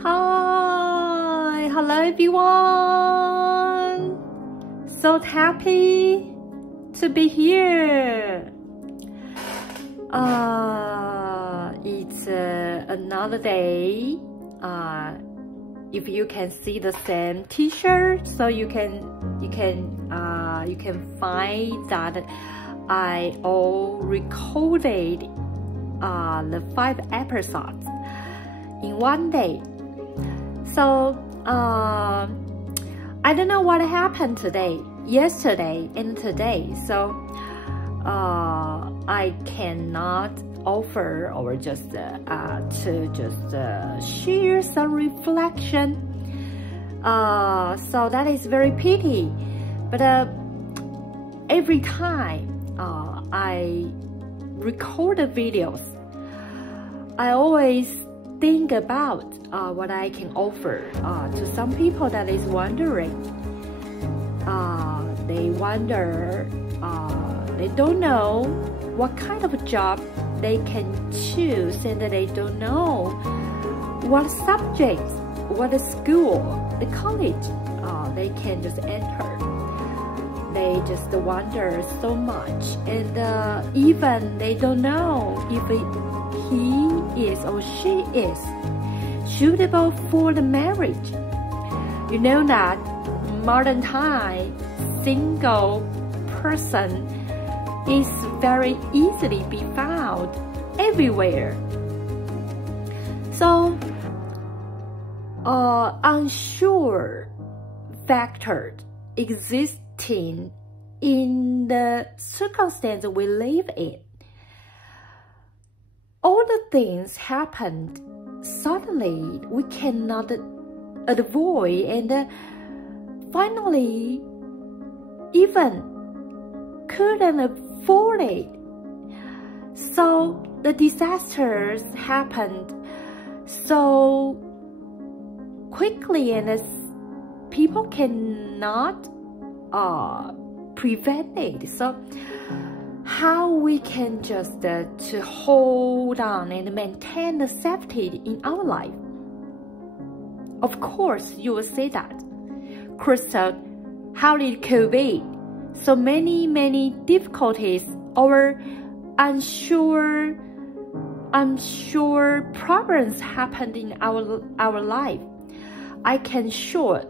Hi, hello everyone. So happy to be here. It's another day. If you can see the same T-shirt, so you can find that I all recorded the 5 episodes in one day. So I don't know what happened yesterday and today. So I cannot offer or just share some reflection. So that is very pity. But every time I record the videos, I always think about what I can offer to some people that is wondering. They wonder, they don't know what kind of job they can choose, and they don't know what subjects, what school, the college they can just enter. They just wonder so much, and even they don't know if he is or she is suitable for the marriage. You know that modern time single person is very easily be found everywhere. So unsure factors existing in the circumstance we live in. All the things happened suddenly, we cannot avoid, and finally even couldn't afford it. So the disasters happened so quickly, and people cannot prevent it. So how we can just to hold on and maintain the safety in our life? Of course, you will say that, Crystal, how did COVID, so many difficulties or unsure problems happened in our life? I can sure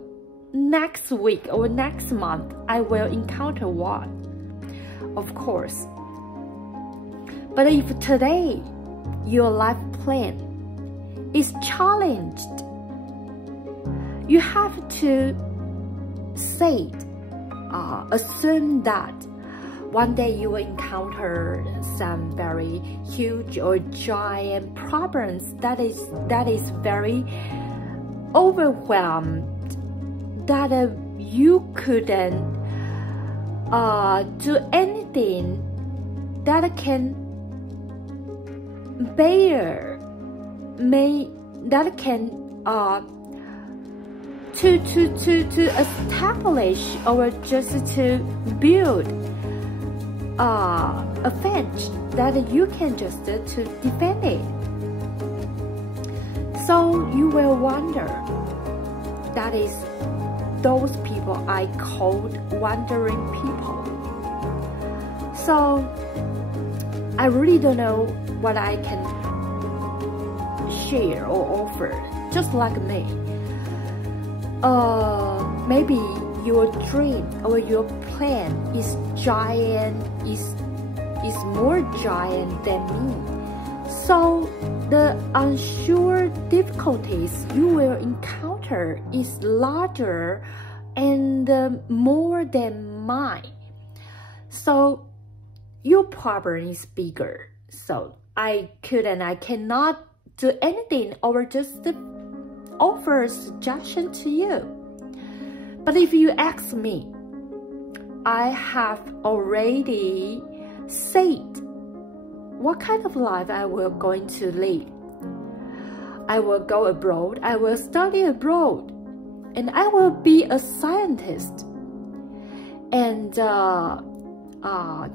next week or next month I will encounter one, of course. But if today your life plan is challenged, you have to say it, assume that one day you will encounter some very huge or giant problems that is very overwhelmed, that you couldn't do anything that can bear, that can to establish or just to build a fence that you can just to defend it. So you will wonder, that is those people I called wandering people. So I really don't know what I can share or offer, just like me. Maybe your dream or your plan is giant, is more giant than me. So the unsure difficulties you will encounter is larger and more than mine. So your problem is bigger. So I cannot do anything or just offer a suggestion to you. But if you ask me, I have already said what kind of life I will going to lead. I will go abroad, I will study abroad, and I will be a scientist. And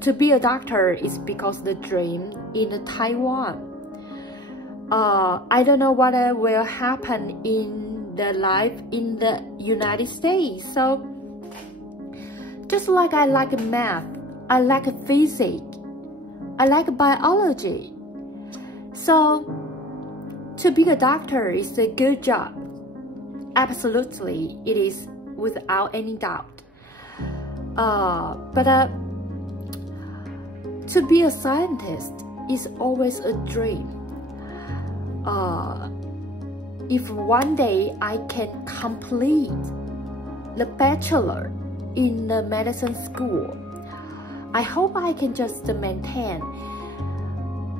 to be a doctor is because the dream in Taiwan. I don't know what will happen in the life in the United States. So just like I like math, I like physics, I like biology. So to be a doctor is a good job. Absolutely, it is without any doubt. But to be a scientist is always a dream. If one day I can complete the bachelor in the medicine school, I hope I can just maintain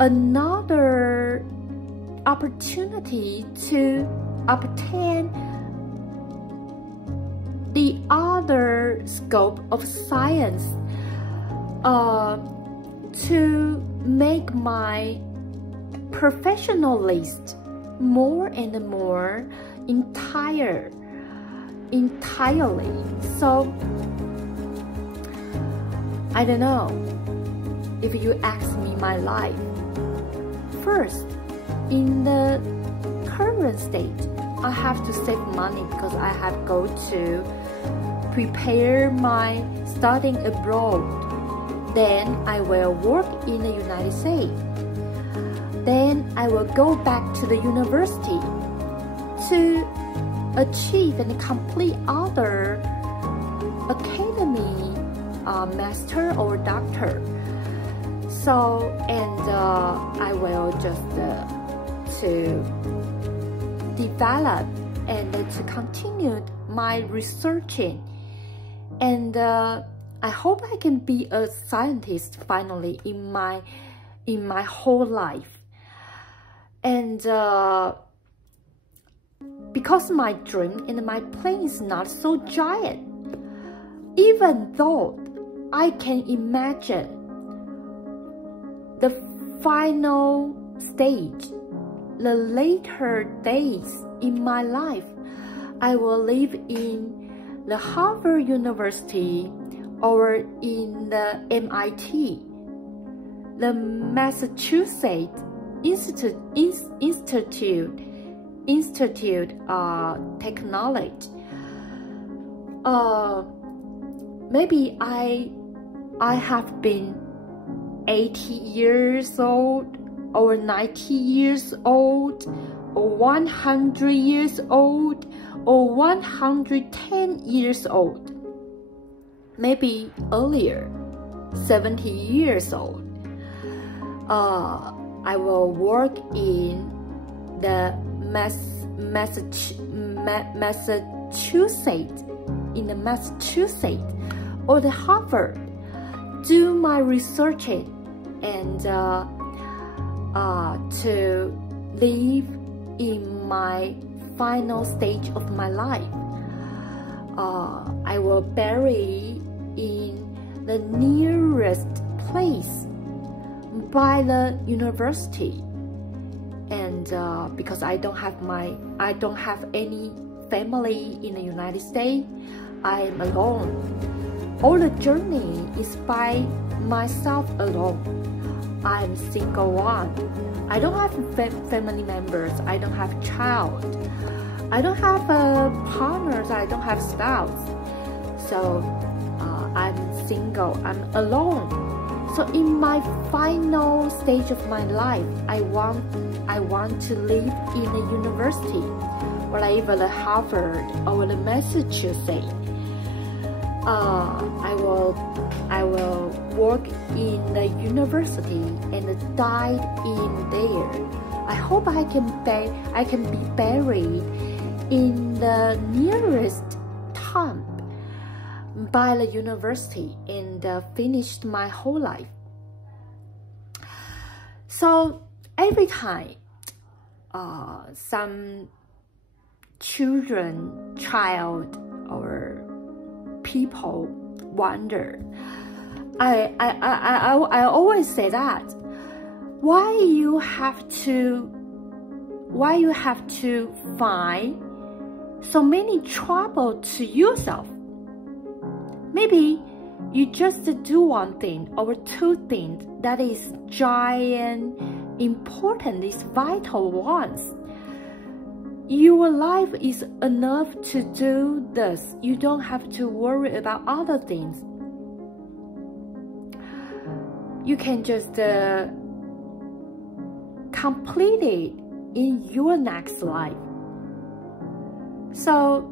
another opportunity to obtain the other scope of science, to make my professional list more and more entirely. So I don't know, if you ask me my life, first, in the current stage, I have to save money because I have go to prepare my studying abroad. Then I will work in the United States. Then I will go back to the university to achieve and complete other academy, master or doctor. So, and I will just to develop and to continue my researching, and I hope I can be a scientist finally in my whole life. And because my dream and my plan is not so giant, even though I can imagine the final stage, the later days in my life, I will live in the Harvard University or in the MIT, the Massachusetts Institute Technology. Maybe I have been 80 years old or 90 years old or 100 years old or 110 years old. Maybe earlier, 70 years old. I will work in the Massachusetts or the Harvard, do my researching and to live in my final stage of my life. I will bury in the nearest place by the university, and because I don't have any family in the United States, I am alone. All the journey is by myself alone. I'm single one. I don't have family members. I don't have child. I don't have partners. I don't have spouse. So I'm single. I'm alone. So in my final stage of my life, I want to live in a university, or either the Harvard or the Massachusetts. I will work in the university and die in there. I hope I can be buried in the nearest tomb by the university and finished my whole life. So every time some child or people wonder, I always say that why you have to find so many trouble to yourself. Maybe you just do one thing or two things that is giant important, is vital ones. Your life is enough to do this. You don't have to worry about other things. You can just complete it in your next life. So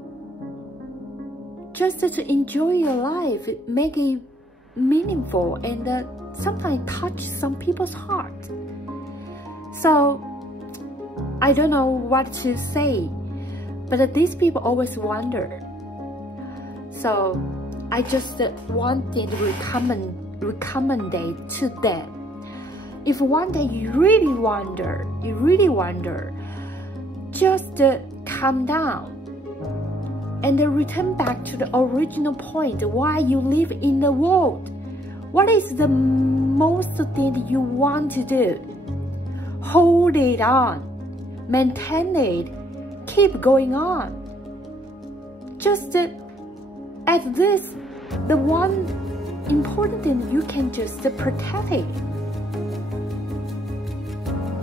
just to enjoy your life, make it meaningful, and sometimes touch some people's heart. So I don't know what to say, but these people always wonder. So I just wanted to recommend it to them. If one day you really wonder, just calm down and return back to the original point, why you live in the world. What is the most thing you want to do? Hold it on, maintain it, keep going on. Just at this, the one important thing, you can just protect it.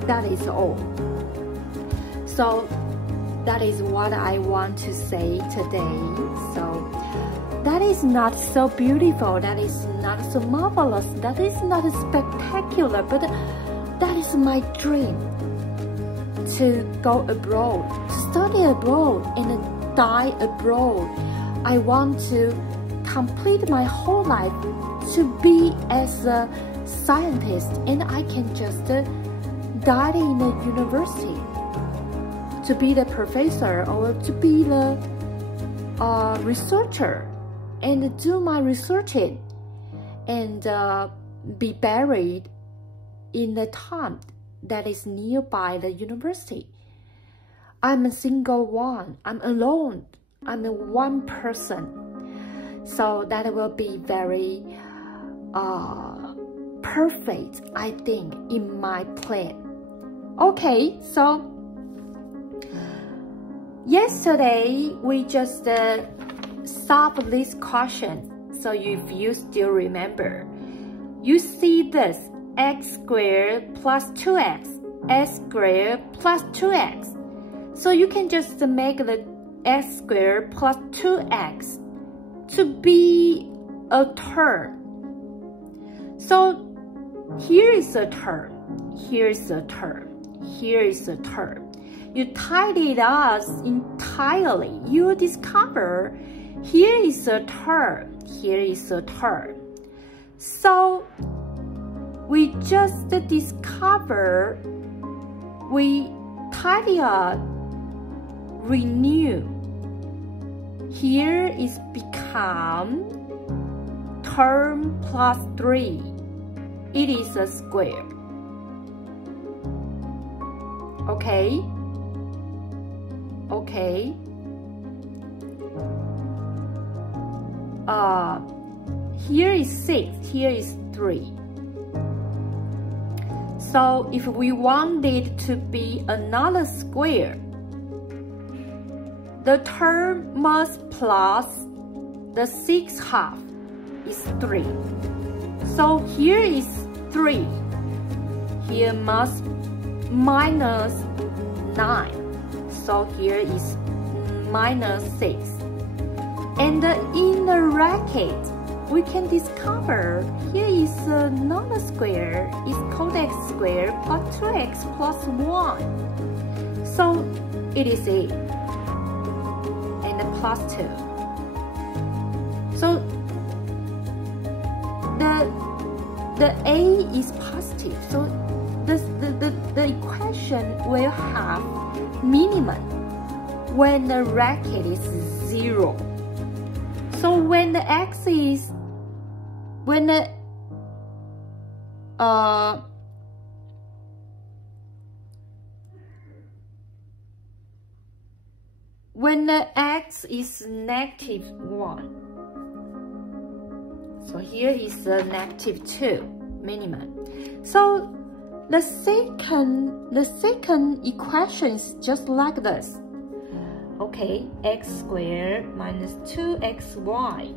That is all. So that is what I want to say today. So that is not so beautiful, that is not so marvelous, that is not spectacular, but that is my dream. To go abroad, to study abroad, and die abroad. I want to complete my whole life to be as a scientist, and I can just die in a university to be the professor or to be the researcher and do my researching and be buried in the tomb that is nearby the university. I'm a single one. I'm alone. I'm a one person. So that will be very perfect, I think, in my plan. Okay, so yesterday we just solved this question. So if you still remember, you see this x squared plus 2x, x squared plus 2x. So you can just make the x squared plus 2x to be a term. So here is a term, here is a term, here is a term. You tidy it up entirely, you discover here is a term, here is a term. So we just discover, we tidy up, renew. Here is become term plus 3. It is a square. Okay? Okay. Here is 6, here is 3. So if we want it to be another square, the term must plus the 6 half is 3. So here is 3. Here must minus 9. So here is minus 6. And in the bracket, we can discover here is another square. It's called x squared plus 2x plus 1. So it is 8. And plus 2. So the A is positive. So the equation will have minimum when the bracket is 0. So when the x is when the x is negative 1, so here is the negative 2 minimum. So the second equation is just like this. Okay, x squared minus 2xy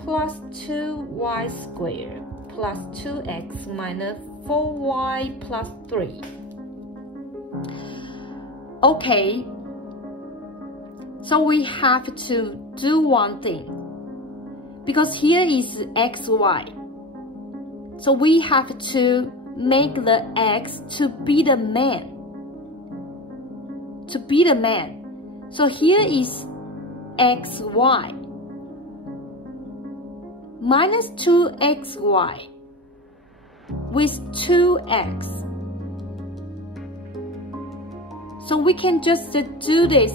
plus 2y squared plus 2x minus 4y plus 3. Okay, so we have to do one thing, because here is xy, so we have to make the x to be the man, so here is xy minus 2xy with 2x. So we can just do this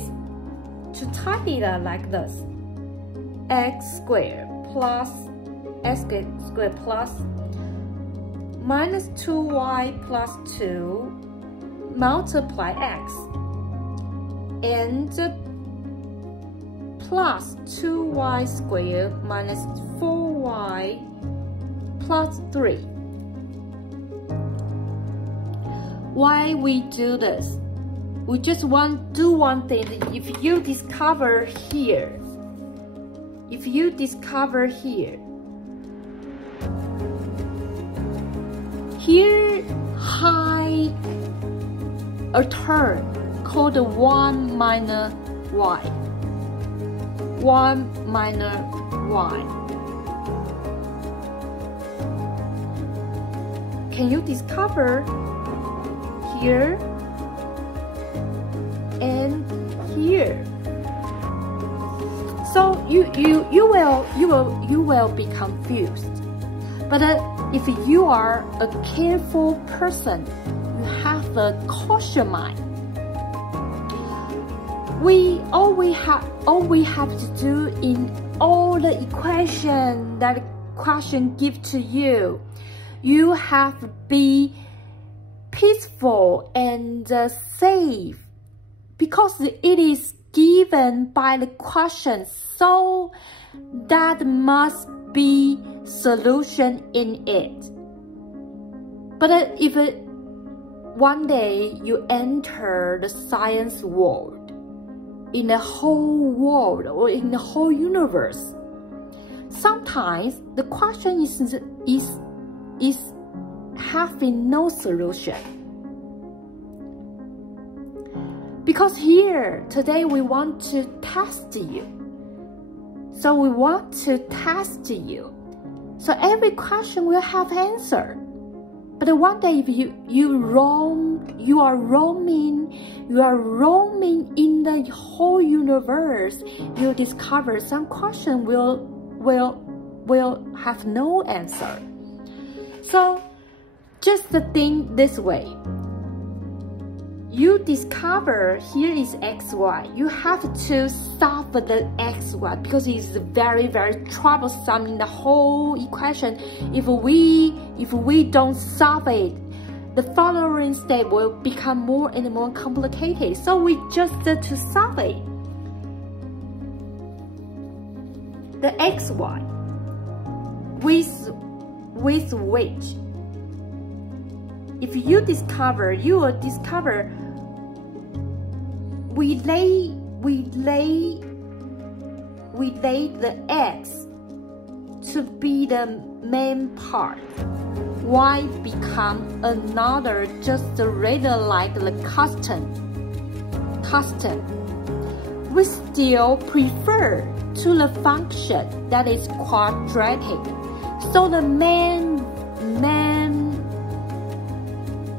to type it out like this: x squared plus x squared plus minus 2y plus 2 multiply x and plus 2y squared minus 4y plus 3. Why we do this? We just want to do one thing. If you discover here, here hide a term called 1 minus y. 1 minus y. Can you discover here and here? So you will be confused. But if you are a careful person, you have a cautious mind. All we have to do in all the equation that question give to you, you have to be peaceful and safe, because it is given by the question, so that must be solution in it. But if one day you enter the science world, in the whole world or in the whole universe, sometimes the question is having no solution. Because here today we want to test you. So we want to test you. So every question will have answer. But one day if you are roaming in the whole universe, you discover some question will have no answer. So just think this way. You discover here is xy. You have to solve the xy because it's very, very troublesome in the whole equation. If we don't solve it, the following step will become more and more complicated. So we just to solve it. The xy with which, if you discover, you will discover we lay the x to be the main part. Y become another, just rather like the custom. We still prefer to the function that is quadratic. So the main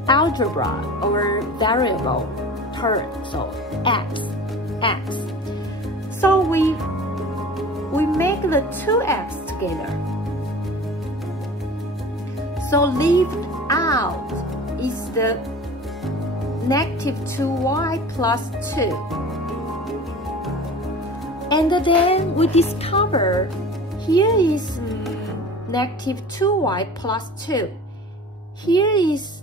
algebra or variable term, so x. So we make the 2x together. So leave out is the negative 2y plus 2. And then we discover here is negative 2y plus 2. Here is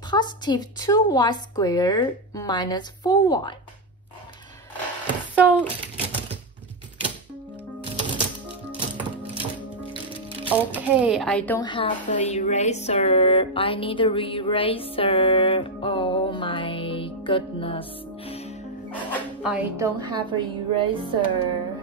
positive 2y squared minus 4y. So, okay, I don't have an eraser. I need a eraser. Oh my goodness. I don't have an eraser.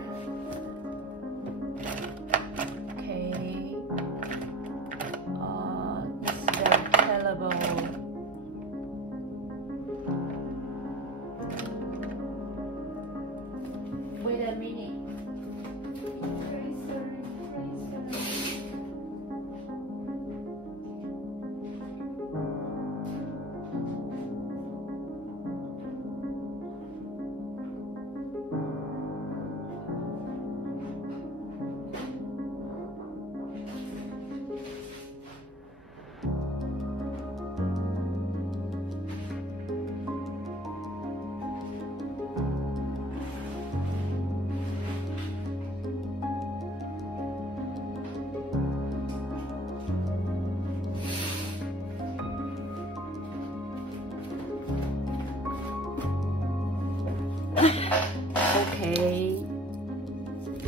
Okay.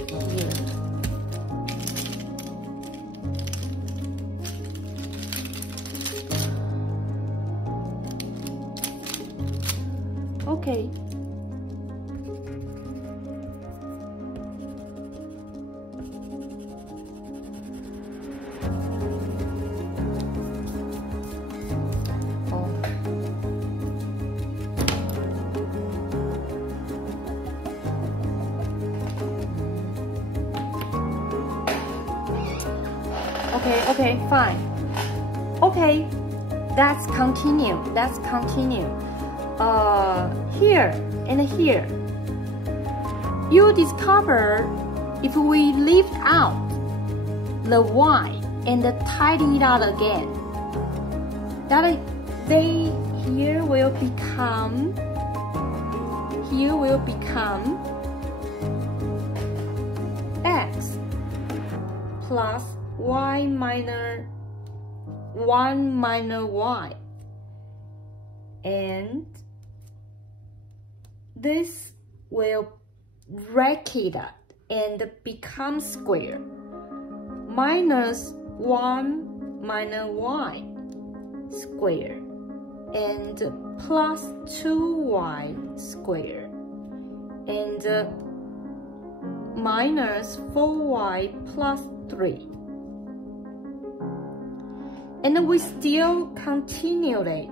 Here. Okay. Okay, fine. Okay, let's continue. Here and here. You discover if we leave out the Y and tidy it out again, that they here will become X plus Y minus 1 minus Y, and this will break it up and become square. Minus 1 minus Y square and plus 2Y square and minus 4Y plus 3. And we still continue it.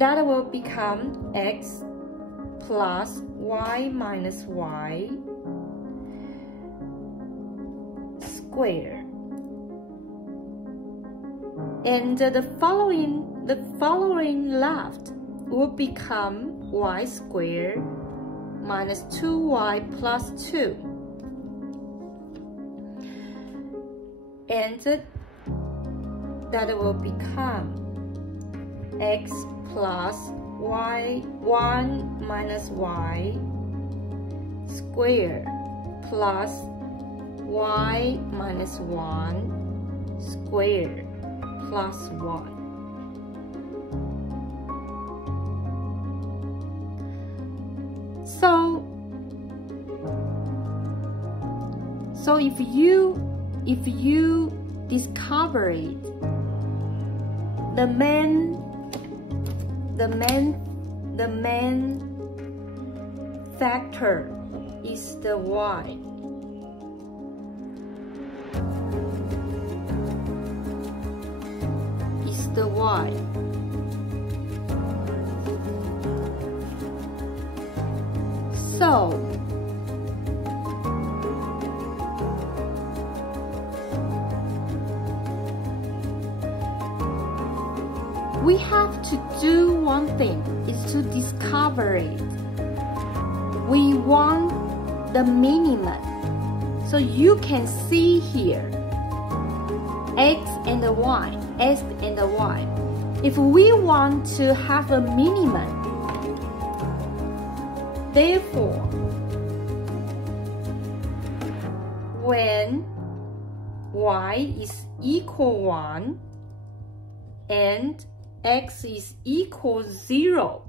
That will become X plus Y minus Y square. And the following left will become Y square minus 2Y plus 2. And that will become X plus Y 1 minus Y square plus Y minus 1 square plus 1. So if you discover it, the main factor is the Y. Is the Y. So we have to do one thing, is to discover it. We want the minimum. So you can see here, X and Y, X and Y. If we want to have a minimum, therefore, when Y is equal 1 and X is equal 0,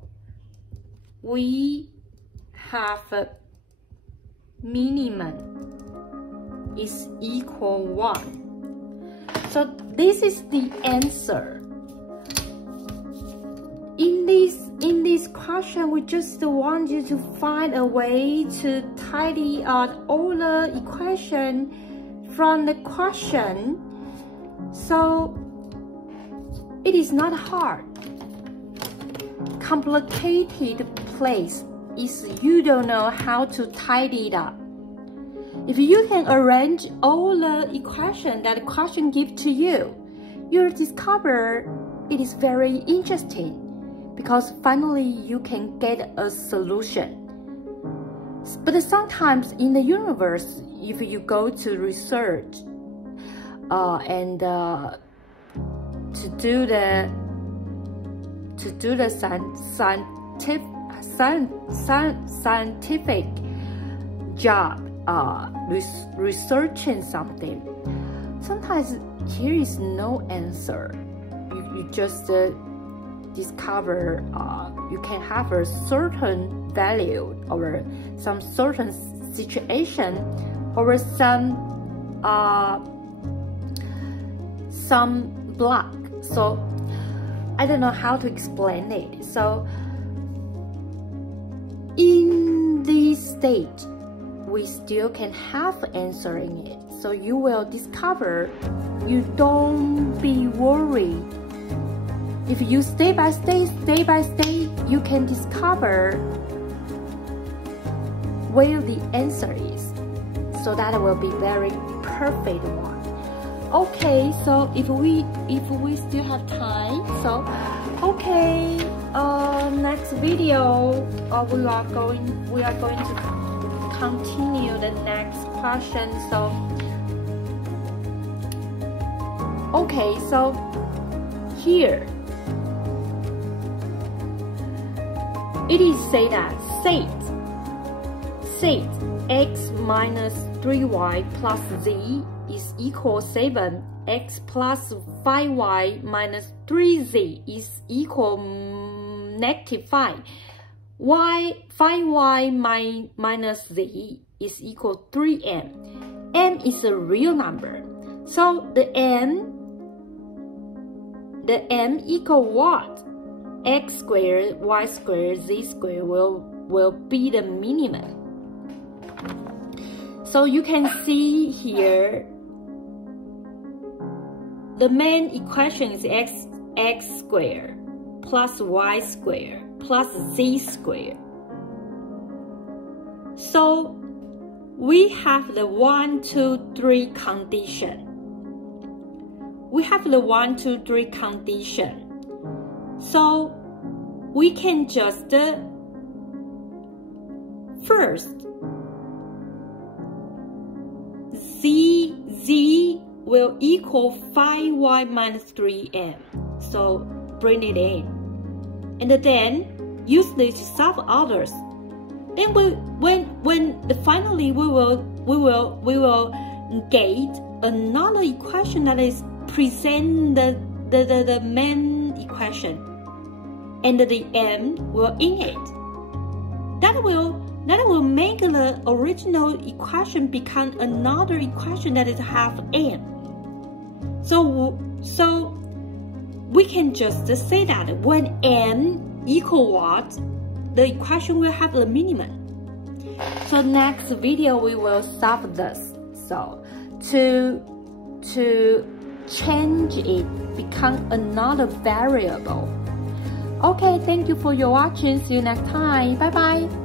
we have a minimum is equal 1. So this is the answer. In this question, we just want you to find a way to tidy out all the equation from the question. So it is not hard. Complicated place is you don't know how to tidy it up. If you can arrange all the equation that the question gives to you, you'll discover it is very interesting because finally you can get a solution. But sometimes in the universe, if you go to research and to do the scientific job, researching something, sometimes here is no answer. You just discover you can have a certain value or some certain situation or some block. So I don't know how to explain it. So in this stage, we still can have answering it. So you will discover, you don't be worried. If you step by step, you can discover where the answer is. So that will be very perfect one. Okay, so if we still have time, so okay, next video we are going to continue the next question. So okay, so here it is say that set x minus 3y plus z is equal 7, x plus 5y minus 3z is equal -5, 5y minus z is equal 3m. M is a real number, so the m equal what? X squared, y squared, z squared will be the minimum. So you can see here, the main equation is x squared plus y squared plus z squared. So we have the 1, 2, 3 condition. We have the 1, 2, 3 condition. So we can just first z will equal 5y minus 3m. So bring it in, and then use this to solve others. Then finally we will get another equation that is present the main equation, and the m will in it. That will make the original equation become another equation that is half m. So we can just say that when n equal what, the equation will have the minimum. So next video we will solve this. So to change it, become another variable. Okay, thank you for your watching. See you next time. Bye bye.